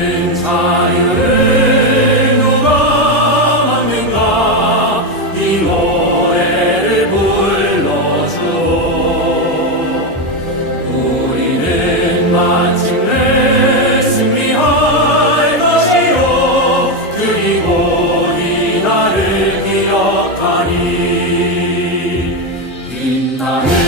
자유를 누가 나는가이 것이요 이 노래를 불러줘 우리는 승리할 그리고 날을 기억하니 빛나요.